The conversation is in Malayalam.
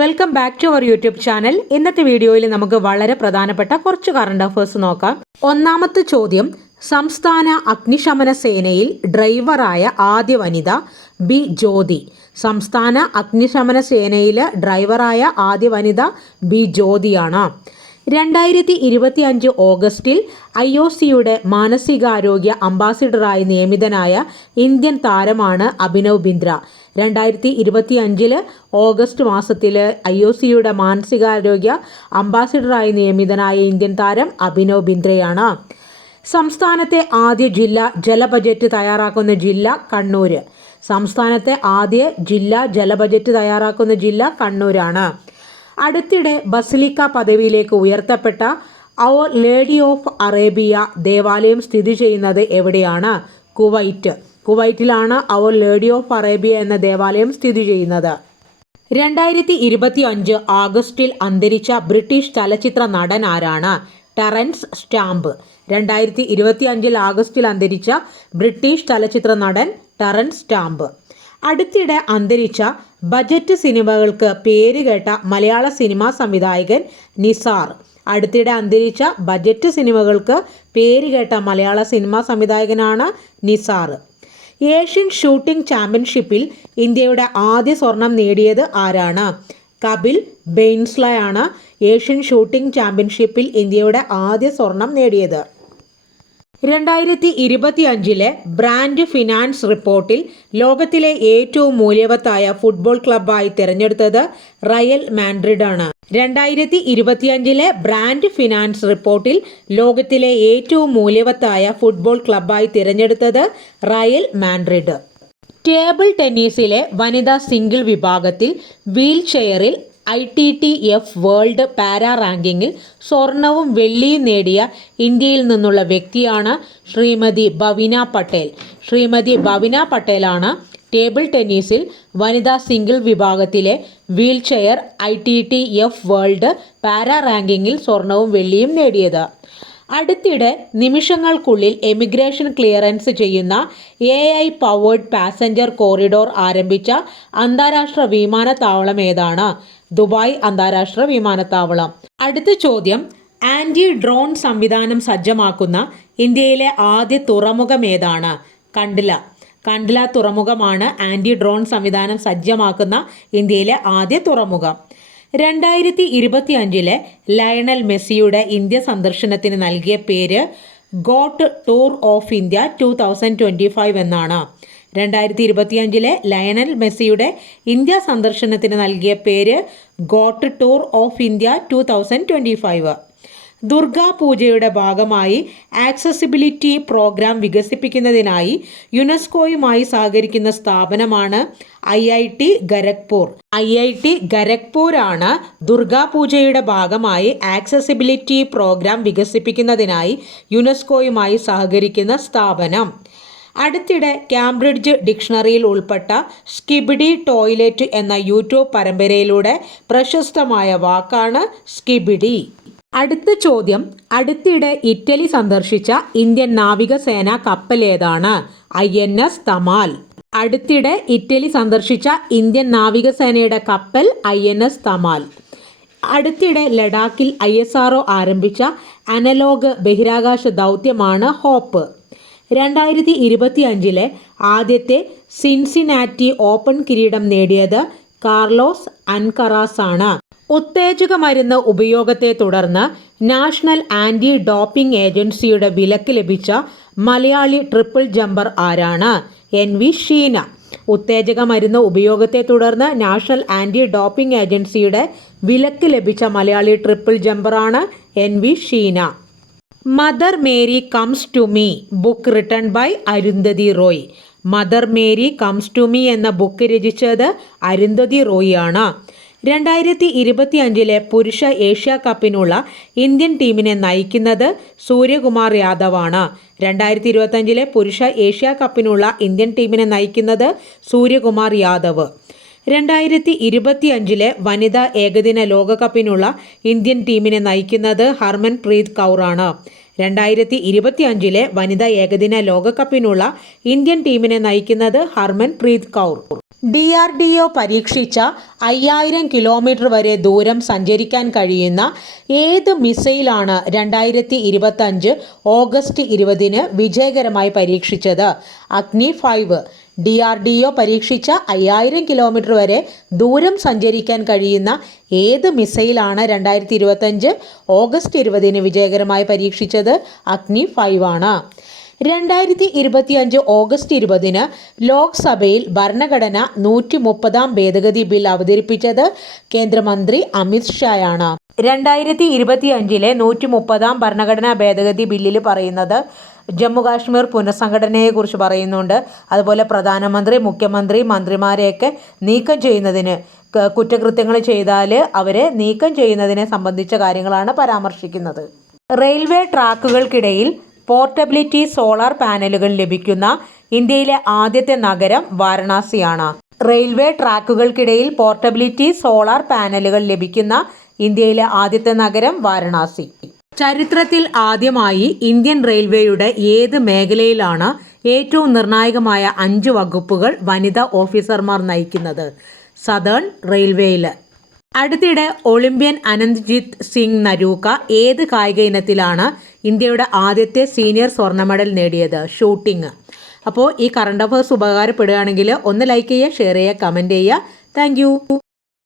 Welcome back to our YouTube channel ഇന്നത്തെ വീഡിയോയിൽ നമുക്ക് വളരെ പ്രധാനപ്പെട്ട കുറച്ച് കറണ്ട് അഫേഴ്സ് നോക്കാം. ഒന്നാമത്തെ ചോദ്യം സംസ്ഥാന അഗ്നിശമന സേനയിൽ ഡ്രൈവറായ ആദ്യ വനിത ബി ജ്യോതി. സംസ്ഥാന അഗ്നിശമന സേനയിലെ ഡ്രൈവറായ ആദ്യ വനിത ബി ജ്യോതിയാണ്. രണ്ടായിരത്തി ഇരുപത്തി അഞ്ച് ഓഗസ്റ്റിൽ ഐ ഒ സിയുടെ മാനസികാരോഗ്യ അംബാസിഡറായി നിയമിതനായ ഇന്ത്യൻ താരമാണ് അഭിനവ് ബിന്ദ്ര. രണ്ടായിരത്തി ഇരുപത്തി അഞ്ചിൽ ഓഗസ്റ്റ് മാസത്തിൽ ഐ ഒ സിയുടെ മാനസികാരോഗ്യ അംബാസിഡറായി നിയമിതനായ ഇന്ത്യൻ താരം അഭിനവ് ബിന്ദ്രയാണ്. സംസ്ഥാനത്തെ ആദ്യ ജില്ല ജല ബജറ്റ് തയ്യാറാക്കുന്ന ജില്ല കണ്ണൂർ സംസ്ഥാനത്തെ ആദ്യ ജില്ലാ ജല ബജറ്റ് തയ്യാറാക്കുന്ന ജില്ല കണ്ണൂരാണ്. അടുത്തിടെ ബസിലിക്ക പദവിയിലേക്ക് ഉയർത്തപ്പെട്ട അവർ ലേഡി ഓഫ് അറേബ്യ ദേവാലയം സ്ഥിതി ചെയ്യുന്നത് എവിടെയാണ്? കുവൈറ്റ്. കുവൈറ്റിലാണ് അവർ ലേഡി ഓഫ് അറേബ്യ എന്ന ദേവാലയം സ്ഥിതി ചെയ്യുന്നത്. രണ്ടായിരത്തി ഇരുപത്തി അഞ്ച് ആഗസ്റ്റിൽ അന്തരിച്ച ബ്രിട്ടീഷ് ചലച്ചിത്ര നടൻ ആരാണ്? ടെറൻസ് സ്റ്റാമ്പ് രണ്ടായിരത്തി ഇരുപത്തി അഞ്ചിൽ ആഗസ്റ്റിൽ അന്തരിച്ച ബ്രിട്ടീഷ് ചലച്ചിത്ര നടൻ ടെറൻസ് സ്റ്റാമ്പ് അടുത്തിടെ അന്തരിച്ച ബജറ്റ് സിനിമകൾക്ക് പേരുകേട്ട മലയാള സിനിമാ സംവിധായകൻ നിസാർ. അടുത്തിടെ അന്തരിച്ച ബജറ്റ് സിനിമകൾക്ക് പേരുകേട്ട മലയാള സിനിമാ സംവിധായകനാണ് നിസാർ. ഏഷ്യൻ ഷൂട്ടിംഗ് ചാമ്പ്യൻഷിപ്പിൽ ഇന്ത്യയുടെ ആദ്യ സ്വർണം നേടിയത് ആരാണ്? കപിൽ ബെയിൻസ്ലയാണ് ഏഷ്യൻ ഷൂട്ടിംഗ് ചാമ്പ്യൻഷിപ്പിൽ ഇന്ത്യയുടെ ആദ്യ സ്വർണം നേടിയത്. രണ്ടായിരത്തി ഇരുപത്തി അഞ്ചിലെ ബ്രാൻഡ് ഫിനാൻസ് റിപ്പോർട്ടിൽ ലോകത്തിലെ ഏറ്റവും മൂല്യവത്തായ ഫുട്ബോൾ ക്ലബ്ബായി തിരഞ്ഞെടുത്തത് റയൽ മാൻഡ്രിഡ് ആണ് രണ്ടായിരത്തി ഇരുപത്തിയഞ്ചിലെ ബ്രാൻഡ് ഫിനാൻസ് റിപ്പോർട്ടിൽ ലോകത്തിലെ ഏറ്റവും മൂല്യവത്തായ ഫുട്ബോൾ ക്ലബ്ബായി തിരഞ്ഞെടുത്തത് റയൽ മാൻഡ്രിഡ് ടേബിൾ ടെന്നീസിലെ വനിതാ സിംഗിൾ വിഭാഗത്തിൽ വീൽ ചെയറിൽ I T T F world para റാങ്കിങ്ങിൽ സ്വർണവും വെള്ളിയും നേടിയ ഇന്ത്യയിൽ നിന്നുള്ള വ്യക്തിയാണ് ശ്രീമതി ഭവിന പട്ടേൽ. ശ്രീമതി ഭവിന പട്ടേലാണ് ടേബിൾ ടെന്നീസിൽ വനിതാ സിംഗിൾ വിഭാഗത്തിലെ wheelchair I T T F world para റാങ്കിങ്ങിൽ സ്വർണവും വെള്ളിയും നേടിയത്. അടുത്തിടെ നിമിഷങ്ങൾക്കുള്ളിൽ എമിഗ്രേഷൻ ക്ലിയറൻസ് ചെയ്യുന്ന A I powered passenger corridor ആരംഭിച്ച അന്താരാഷ്ട്ര വിമാനത്താവളം ഏതാണ്? ദുബായ് അന്താരാഷ്ട്ര വിമാനത്താവളം. അടുത്ത ചോദ്യം ആന്റി ഡ്രോൺ സംവിധാനം സജ്ജമാക്കുന്ന ഇന്ത്യയിലെ ആദ്യ തുറമുഖം ഏതാണ്? കണ്ടില കണ്ടില തുറമുഖമാണ് ആന്റി ഡ്രോൺ സംവിധാനം സജ്ജമാക്കുന്ന ഇന്ത്യയിലെ ആദ്യ തുറമുഖം. രണ്ടായിരത്തി ഇരുപത്തി അഞ്ചിലെ ലയണൽ മെസ്സിയുടെ ഇന്ത്യ സന്ദർശനത്തിന് നൽകിയ പേര് GOAT tour of India two thousand twenty five എന്നാണ്. രണ്ടായിരത്തി ഇരുപത്തിയഞ്ചിലെ ലയണൽ മെസ്സിയുടെ ഇന്ത്യ സന്ദർശനത്തിന് നൽകിയ പേര് GOAT tour of India two thousand twenty five. Durga പൂജയുടെ ഭാഗമായി ആക്സസിബിലിറ്റി പ്രോഗ്രാം വികസിപ്പിക്കുന്നതിനായി യുനെസ്കോയുമായി സഹകരിക്കുന്ന സ്ഥാപനമാണ് I I T Kharagpur I I T ഖരഗ്പൂരാണ് Durga പൂജയുടെ ഭാഗമായി ആക്സസിബിലിറ്റി പ്രോഗ്രാം വികസിപ്പിക്കുന്നതിനായി യുനെസ്കോയുമായി സഹകരിക്കുന്ന സ്ഥാപനം. അടുത്തിടെ കാംബ്രിഡ്ജ് ഡിക്ഷണറിയിൽ ഉൾപ്പെട്ട സ്കിബിഡി ടോയ്ലറ്റ് എന്ന യൂട്യൂബ് പരമ്പരയിലൂടെ പ്രശസ്തമായ വാക്കാണ് സ്കിബിഡി. അടുത്ത ചോദ്യം അടുത്തിടെ ഇറ്റലി സന്ദർശിച്ച ഇന്ത്യൻ നാവികസേന കപ്പൽ ഏതാണ്? I N S Tamal. അടുത്തിടെ ഇറ്റലി സന്ദർശിച്ച ഇന്ത്യൻ നാവികസേനയുടെ കപ്പൽ ഐ എൻ എസ് തമാൽ. അടുത്തിടെ ലഡാക്കിൽ ഐ എസ് ആർ ആരംഭിച്ച അനലോഗ് ബഹിരാകാശ ദൗത്യമാണ് ഹോപ്പ്. രണ്ടായിരത്തി ഇരുപത്തി അഞ്ചിലെ ആദ്യത്തെ സിൻസിനാറ്റി ഓപ്പൺ കിരീടം നേടിയത് കാർലോസ് അൻകറാസ് ആണ്. ഉത്തേജക മരുന്ന് ഉപയോഗത്തെ തുടർന്ന് നാഷണൽ ആന്റി ഡോപ്പിംഗ് ഏജൻസിയുടെ വിലക്ക് ലഭിച്ച മലയാളി ട്രിപ്പിൾ ജമ്പർ ആരാണ്? N V Sheena. ഉത്തേജക മരുന്ന് ഉപയോഗത്തെ തുടർന്ന് നാഷണൽ ആന്റി ഡോപ്പിംഗ് ഏജൻസിയുടെ വിലക്ക് ലഭിച്ച Malayali triple ജമ്പറാണ് N V Sheena. Mother Mary Comes to Me. Book written by Arundhati Roy. Mother Mary Comes to Me എന്ന ബുക്ക് രചിച്ചത് അരുന്ധതി റോയ് ആണ്. രണ്ടായിരത്തി ഇരുപത്തി അഞ്ചിലെ പുരുഷ ഏഷ്യ കപ്പിനുള്ള ഇന്ത്യൻ ടീമിനെ നയിക്കുന്നത് സൂര്യകുമാർ യാദവാണ്. രണ്ടായിരത്തി ഇരുപത്തഞ്ചിലെ പുരുഷ ഏഷ്യ കപ്പിനുള്ള ഇന്ത്യൻ ടീമിനെ നയിക്കുന്നത് സൂര്യകുമാർ യാദവ്. രണ്ടായിരത്തി ഇരുപത്തി അഞ്ചിലെ വനിതാ ഏകദിന ലോകകപ്പിനുള്ള ഇന്ത്യൻ ടീമിനെ നയിക്കുന്നത് ഹർമൻ പ്രീത് കൗറാണ് രണ്ടായിരത്തി ഇരുപത്തി അഞ്ചിലെ വനിതാ ഏകദിന ലോകകപ്പിനുള്ള ഇന്ത്യൻ ടീമിനെ നയിക്കുന്നത് Harmanpreet Kaur. D R D O പരീക്ഷിച്ച അയ്യായിരം കിലോമീറ്റർ വരെ ദൂരം സഞ്ചരിക്കാൻ കഴിയുന്ന ഏത് മിസൈലാണ് രണ്ടായിരത്തി ഇരുപത്തഞ്ച് ഓഗസ്റ്റ് ഇരുപതിന് വിജയകരമായി പരീക്ഷിച്ചത്? Agni five D R D O പരീക്ഷിച്ച അയ്യായിരം കിലോമീറ്റർ വരെ ദൂരം സഞ്ചരിക്കാൻ കഴിയുന്ന ഏത് മിസൈലാണ് രണ്ടായിരത്തി ഇരുപത്തഞ്ച് ഓഗസ്റ്റ് ഇരുപതിന് വിജയകരമായി പരീക്ഷിച്ചത്? അഗ്നി ഫൈവ് ആണ്. രണ്ടായിരത്തി ഇരുപത്തിയഞ്ച് ഓഗസ്റ്റ് ഇരുപതിന് ലോക്സഭയിൽ ഭരണഘടന നൂറ്റി മുപ്പതാം ഭേദഗതി ബിൽ അവതരിപ്പിച്ചത് കേന്ദ്രമന്ത്രി അമിത് ഷായാണ്. രണ്ടായിരത്തി ഇരുപത്തി അഞ്ചിലെ നൂറ്റി മുപ്പതാം ഭരണഘടനാ ഭേദഗതി ബില്ലിൽ പറയുന്നത് ജമ്മു കാശ്മീർ പുനഃസംഘടനയെക്കുറിച്ച് പറയുന്നുണ്ട്. അതുപോലെ പ്രധാനമന്ത്രി മുഖ്യമന്ത്രി മന്ത്രിമാരെയൊക്കെ നീക്കം ചെയ്യുന്നതിന് കുറ്റകൃത്യങ്ങൾ ചെയ്താൽ അവരെ നീക്കം ചെയ്യുന്നതിനെ സംബന്ധിച്ച കാര്യങ്ങളാണ് പരാമർശിക്കുന്നത്. റെയിൽവേ ട്രാക്കുകൾക്കിടയിൽ പോർട്ടബിലിറ്റി സോളാർ പാനലുകൾ ലഭിക്കുന്ന ഇന്ത്യയിലെ ആദ്യത്തെ നഗരം വാരണാസിയാണ്. റെയിൽവേ ട്രാക്കുകൾക്കിടയിൽ പോർട്ടബിലിറ്റി സോളാർ പാനലുകൾ ലഭിക്കുന്ന ഇന്ത്യയിലെ ആദ്യത്തെ നഗരം വാരണാസി. ചരിത്രത്തിൽ ആദ്യമായി ഇന്ത്യൻ റെയിൽവേയുടെ ഏത് മേഖലയിലാണ് ഏറ്റവും നിർണായകമായ അഞ്ച് വകുപ്പുകൾ വനിതാ ഓഫീസർമാർ നയിക്കുന്നത്? സദേൺ റെയിൽവേയിൽ അടുത്തിടെ ഒളിമ്പ്യൻ അനന്ത്ജിത് സിംഗ് നരൂക്ക ഏത് കായിക ഇനത്തിലാണ് ഇന്ത്യയുടെ ആദ്യത്തെ സീനിയർ സ്വർണ മെഡൽ നേടിയത്? ഷൂട്ടിംഗ്. അപ്പോൾ ഈ കറണ്ട് അഫേഴ്സ് ഉപകാരപ്പെടുകയാണെങ്കിൽ ഒന്ന് ലൈക്ക് ചെയ്യുക ഷെയർ ചെയ്യുക കമന്റ് ചെയ്യുക. താങ്ക്